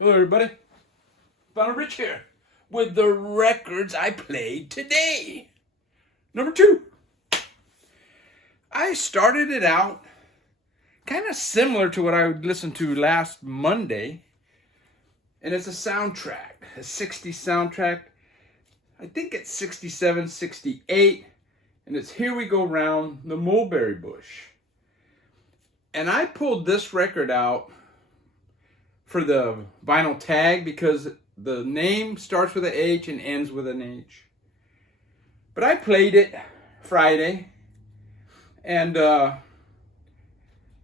Hello, everybody. Final Rich here with the records I played today. Number 2. I started it out kind of similar to what I listened to last Monday, and it's a soundtrack, a 60s soundtrack. I think it's 67, 68, and it's Here We Go Round the Mulberry Bush. And I pulled this record out for the vinyl tag because the name starts with an H and ends with an H. But I played it Friday, and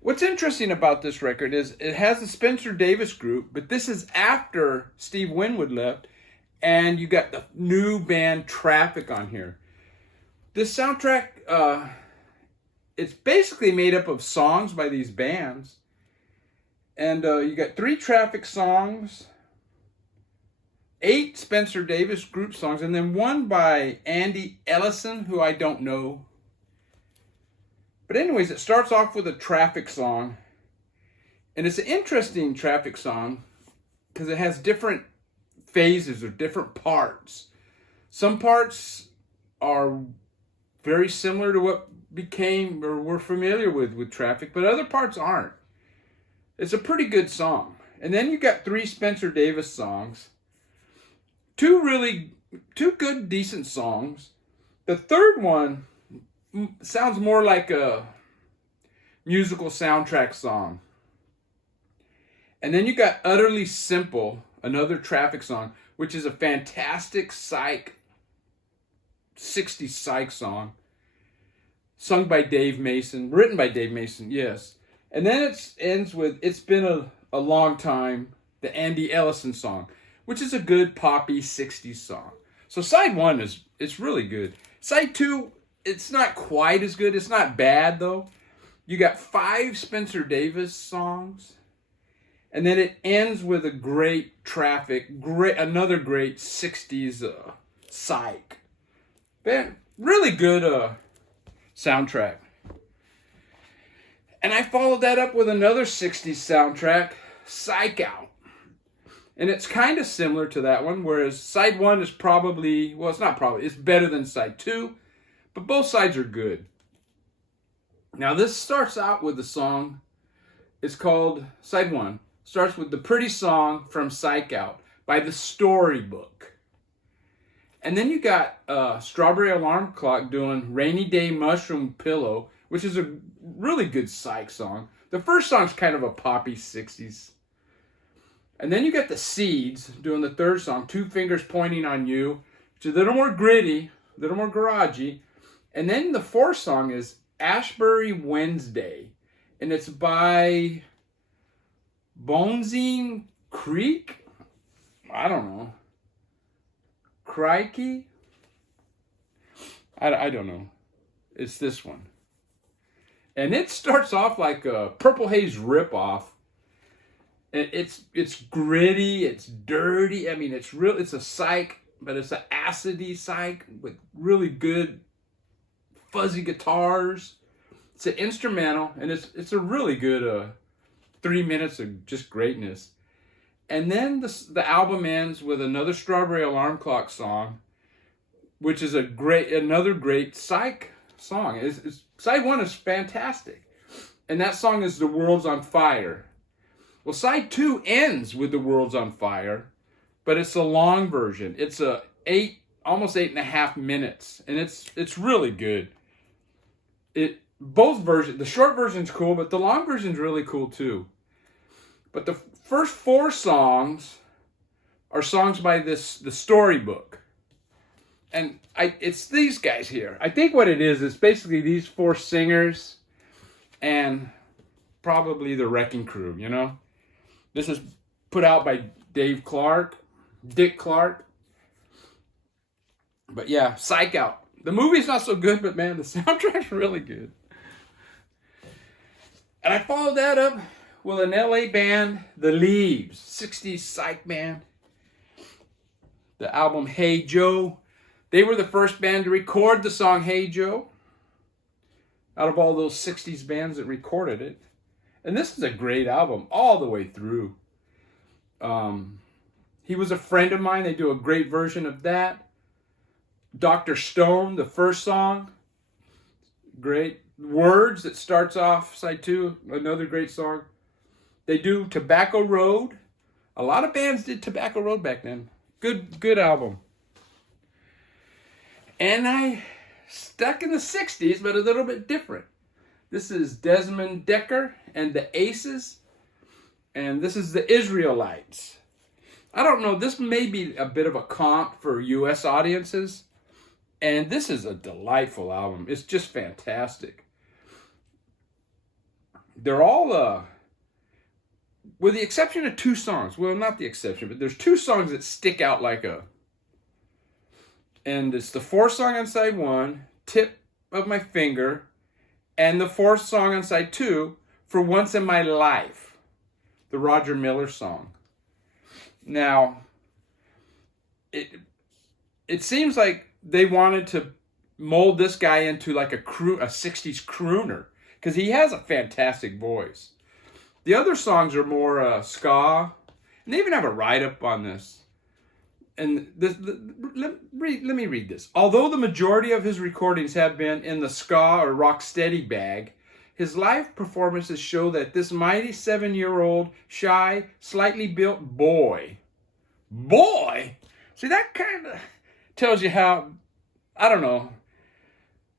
what's interesting about this record is it has the Spencer Davis Group, but this is after Steve Winwood left, and you got the new band Traffic on here. This soundtrack, it's basically made up of songs by these bands. And you got 3 Traffic songs, 8 Spencer Davis Group songs, and then 1 by Andy Ellison, who I don't know. But anyways, it starts off with a Traffic song. And it's an interesting Traffic song because it has different phases or different parts. Some parts are very similar to what became or we're familiar with Traffic, but other parts aren't. It's a pretty good song. And then you got 3 Spencer Davis songs. 2 good, decent songs. The third one sounds more like a musical soundtrack song. And then you got Utterly Simple, another Traffic song, which is a fantastic 60s psych song. Sung by Dave Mason, written by Dave Mason, yes. And then it ends with It's Been a Long Time, the Andy Ellison song, which is a good poppy 60s song. So side 1 it's really good. Side 2, it's not quite as good. It's not bad, though. You got 5 Spencer Davis songs. And then it ends with a great another great 60s psych. Man, really good soundtrack. And I followed that up with another 60s soundtrack, Psych Out. And it's kind of similar to that one, whereas side 1 is probably, well, it's not probably, it's better than side 2, but both sides are good. Now, this starts out with the song, it's called, side 1, starts with the pretty song from Psych Out by The Storybook. And then you got Strawberry Alarm Clock doing Rainy Day Mushroom Pillow, which is a really good psych song. The first song's kind of a poppy 60s. And then you got the Seeds doing the third song, Two Fingers Pointing on You, which is a little more gritty, a little more garagey. And then the fourth song is Ashbury Wednesday, and it's by Bonesing Creek? I don't know. Crikey? I don't know. It's this one. And it starts off like a Purple Haze ripoff. It's gritty, it's dirty. I mean, it's a psych, but it's an acidy psych with really good fuzzy guitars. It's an instrumental, and it's a really good 3 minutes of just greatness. And then the album ends with another Strawberry Alarm Clock song, which is another great psych song. Side 1 is fantastic. And that song is The World's on Fire. Well, side 2 ends with The World's on Fire, but it's a long version. It's almost 8.5 minutes, and it's really good. Both versions, the short version's cool, but the long version's really cool too. But the first 4 songs are songs by the Storybook. And it's these guys here. I think what it is basically these 4 singers and probably the Wrecking Crew, you know? This is put out by Dick Clark. But yeah, Psych Out. The movie's not so good, but man, the soundtrack's really good. And I followed that up with an LA band, The Leaves, 60s psych band. The album Hey Joe. They were the first band to record the song Hey Joe out of all those 60s bands that recorded it. And this is a great album all the way through. He Was a Friend of Mine. They do a great version of that. Dr. Stone, the first song, great. Words, that starts off side 2, another great song. They do Tobacco Road. A lot of bands did Tobacco Road back then. Good album. And I stuck in the 60s, but a little bit different. This is Desmond Dekker and the Aces. And this is the Israelites. I don't know, this may be a bit of a comp for U.S. audiences. And this is a delightful album. It's just fantastic. They're all, with the exception of 2 songs. Well, not the exception, but there's 2 songs that stick out like a... And it's the 4th song on side 1, Tip of My Finger, and the 4th song on side 2, For Once in My Life, the Roger Miller song. Now, it seems like they wanted to mold this guy into like a 60s crooner, because he has a fantastic voice. The other songs are more ska, and they even have a write-up on this. And let me read this. Although the majority of his recordings have been in the ska or rock steady bag, his live performances show that this mighty 7-year-old, shy, slightly built boy, see, that kind of tells you how, I don't know,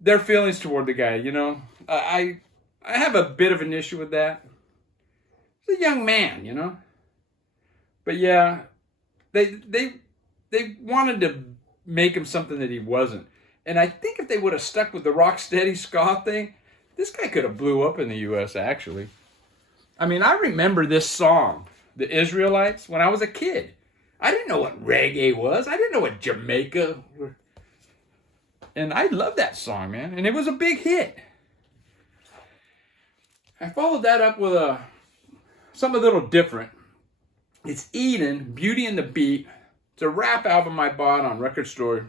their feelings toward the guy, you know. I have a bit of an issue with that. He's a young man, you know. But yeah, they wanted to make him something that he wasn't. And I think if they would have stuck with the rock steady ska thing, this guy could have blew up in the U.S. actually. I mean, I remember this song, The Israelites, when I was a kid. I didn't know what reggae was. I didn't know what Jamaica was. And I love that song, man. And it was a big hit. I followed that up with something a little different. It's Eden, Beauty and the Beat. It's a rap album I bought on Record Store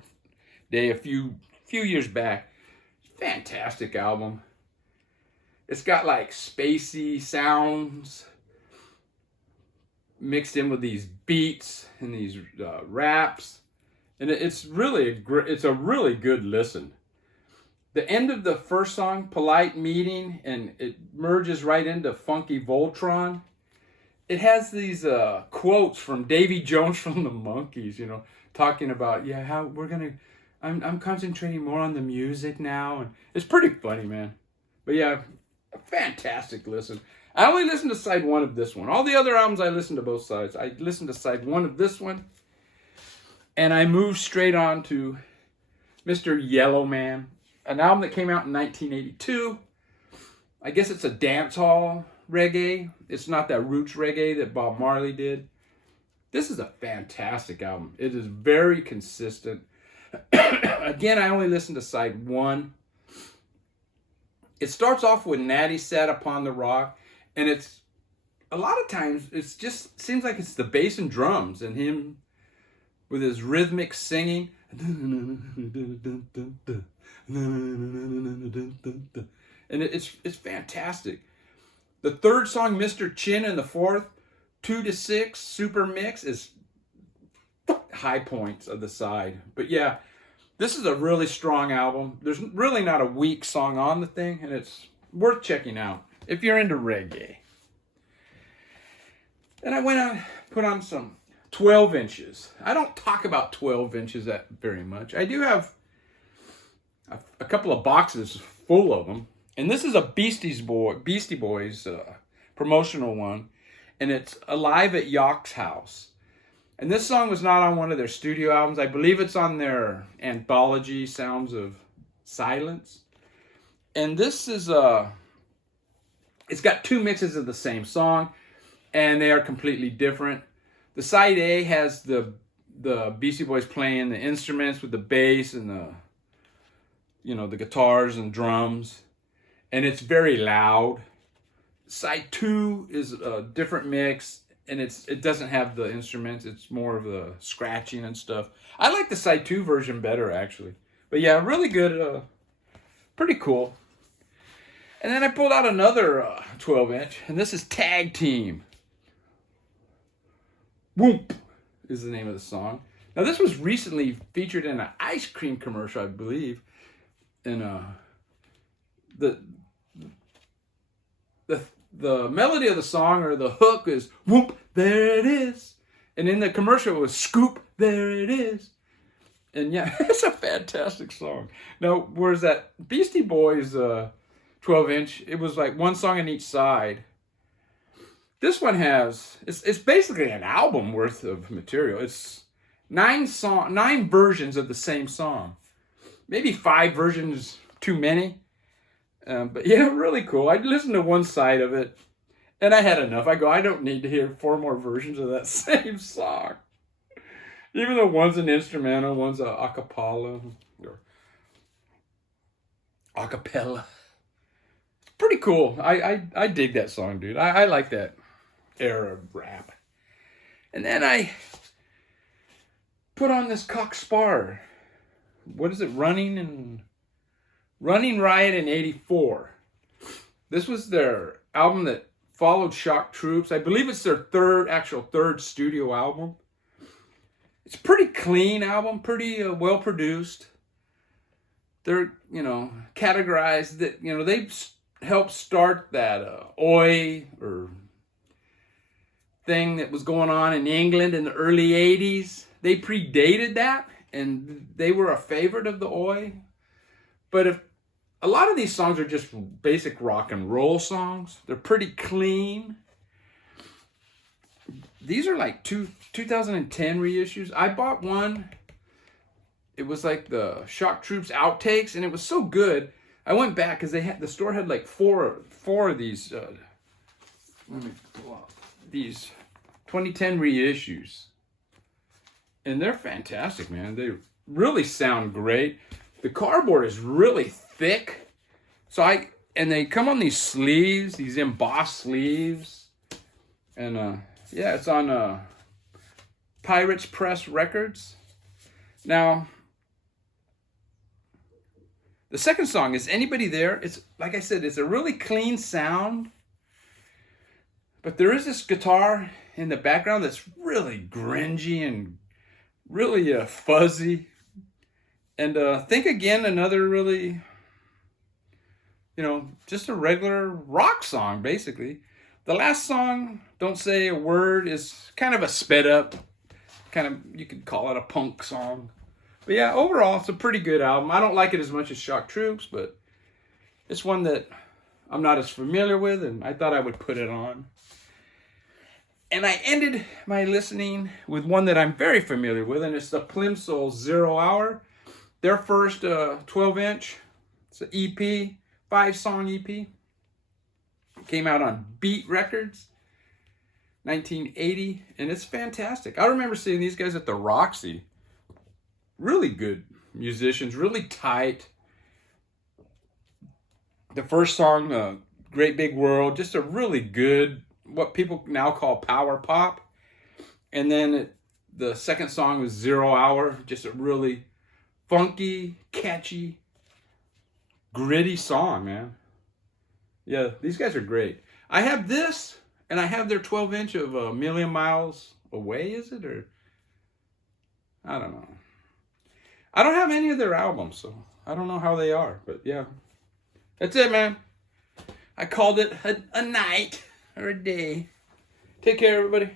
Day a few years back. Fantastic album. It's got like spacey sounds mixed in with these beats and these raps, and it's really it's a really good listen. The end of the first song, Polite Meeting, and it merges right into Funky Voltron. It has these quotes from Davy Jones from the Monkees, you know, talking about, yeah, how we're gonna, I'm concentrating more on the music now, and it's pretty funny, man. But yeah, a fantastic listen. I only listened to side 1 of this one. All the other albums I listened to both sides. I listened to side 1 of this one, and I moved straight on to Mr. Yellowman, an album that came out in 1982. I guess it's a dance hall reggae. It's not that roots reggae that Bob Marley did. This is a fantastic album. It is very consistent. Again, I only listened to side 1. It starts off with Natty Sat Upon the Rock, and it's a lot of times it's just seems like it's the bass and drums and him with his rhythmic singing. And it's fantastic. The 3rd song, Mr. Chin, and the 4th, 2 to 6, Super Mix, is high points of the side. But yeah, this is a really strong album. There's really not a weak song on the thing, and it's worth checking out if you're into reggae. Then I went on, put on some 12 inches. I don't talk about 12 inches that very much. I do have a couple of boxes full of them. And this is a Beastie Boys promotional one. And it's Alive at Yock's House. And this song was not on one of their studio albums. I believe it's on their anthology, Sounds of Silence. And this is, it's got 2 mixes of the same song. And they are completely different. The side A has the Beastie Boys playing the instruments with the bass and the guitars and drums. And it's very loud. Side 2 is a different mix, and it doesn't have the instruments. It's more of the scratching and stuff. I like the side 2 version better, actually. But yeah, really good. Pretty cool. And then I pulled out another 12-inch, and this is Tag Team. Whoomp is the name of the song. Now, this was recently featured in an ice cream commercial, I believe. And the melody of the song, or the hook, is whoop, there it is. And in the commercial it was scoop, there it is. And yeah, it's a fantastic song. Now, whereas that Beastie Boys 12-inch, it was like one song on each side. This one has, it's basically an album worth of material. It's 9 versions of the same song. Maybe 5 versions too many. But yeah, really cool. I listened to one side of it, and I had enough. I don't need to hear 4 more versions of that same song. Even though one's an instrumental, one's a acapella, or acapella. It's pretty cool. I dig that song, dude. I like that era of rap. And then I put on this Cock Sparrer. What is it? Running Riot in '84. This was their album that followed Shock Troops. I believe it's their third studio album. It's a pretty clean album, pretty well produced. They're, categorized that, they helped start that Oi or thing that was going on in England in the early 80s. They predated that, and they were a favorite of the Oi. But if a lot of these songs are just basic rock and roll songs, they're pretty clean. These are like 2010 reissues. I bought one. It was like the Shock Troops outtakes, and it was so good. I went back because the store had like four of these. Let me pull up these 2010 reissues, and they're fantastic, man. They really sound great. The cardboard is really thick, and they come on these sleeves, these embossed sleeves, and yeah, it's on Pirates Press Records. Now, the second song is Anybody There? It's, like I said, it's a really clean sound, but there is this guitar in the background that's really grungy and really fuzzy. And Think Again, another really, just a regular rock song, basically. The last song, Don't Say a Word, is kind of a sped up, you could call it a punk song. But yeah, overall, it's a pretty good album. I don't like it as much as Shock Troops, but it's one that I'm not as familiar with, and I thought I would put it on. And I ended my listening with one that I'm very familiar with, and it's the Plimsoll 0 Hour. Their first 12-inch. It's an EP, 5-song EP. Came out on Beat Records, 1980, and it's fantastic. I remember seeing these guys at the Roxy. Really good musicians, really tight. The first song, Great Big World, just a really good, what people now call power pop. And then the second song was 0 Hour, just a really funky, catchy, gritty song, man. Yeah, these guys are great. I have this, and I have their 12-inch of A Million Miles Away, is it? Or I don't know. I don't have any of their albums, so I don't know how they are. But yeah, that's it, man. I called it a night or a day. Take care, everybody.